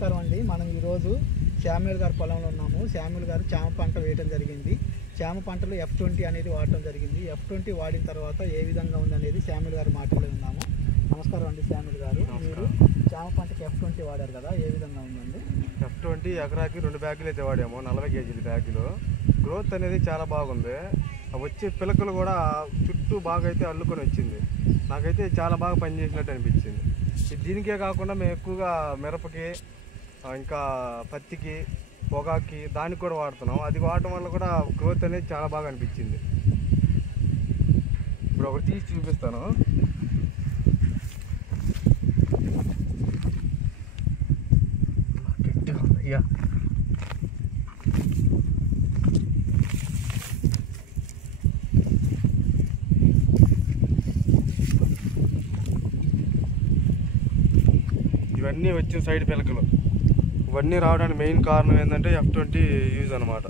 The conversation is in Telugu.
నమస్కారం అండి. మనం ఈరోజు శామ్యూల్ గారి పొలంలో ఉన్నాము. శామ్యూల్ గారు చామ పంట వేయడం జరిగింది. చామ పంటలో F20 అనేది వాడటం జరిగింది. F20 వాడిన తర్వాత ఏ విధంగా ఉందనేది శామ్యూల్ గారి మాటల్లో ఉన్నాము. నమస్కారం అండి శామ్యూల్ గారు. మీరు చామ పంటకి F20 వాడారు కదా, ఏ విధంగా ఉందండి? F20 ఎకరాకి 2 బ్యాగులు అయితే వాడాము, 40 కేజీల బ్యాగులు. గ్రోత్ అనేది చాలా బాగుంది. వచ్చే పిలకలు కూడా చుట్టూ బాగా అయితే అల్లుకొని వచ్చింది. నాకైతే చాలా బాగా పనిచేసినట్టు అనిపించింది. దీనికే కాకుండా మేము ఎక్కువగా మిరపకి, ఇంకా పత్తికి, పొగాకి దానికి కూడా వాడుతున్నాం. అది వాడటం వల్ల కూడా గ్రోత్ అనేది చాలా బాగా అనిపించింది. ఇప్పుడు ఒకటి తీసి చూపిస్తాను. అయ్యా ఇవన్నీ వచ్చిన సైడ్ పిలకలు. ఇవన్నీ రావడానికి మెయిన్ కారణం ఏంటంటే F20 యూజ్ అనమాట.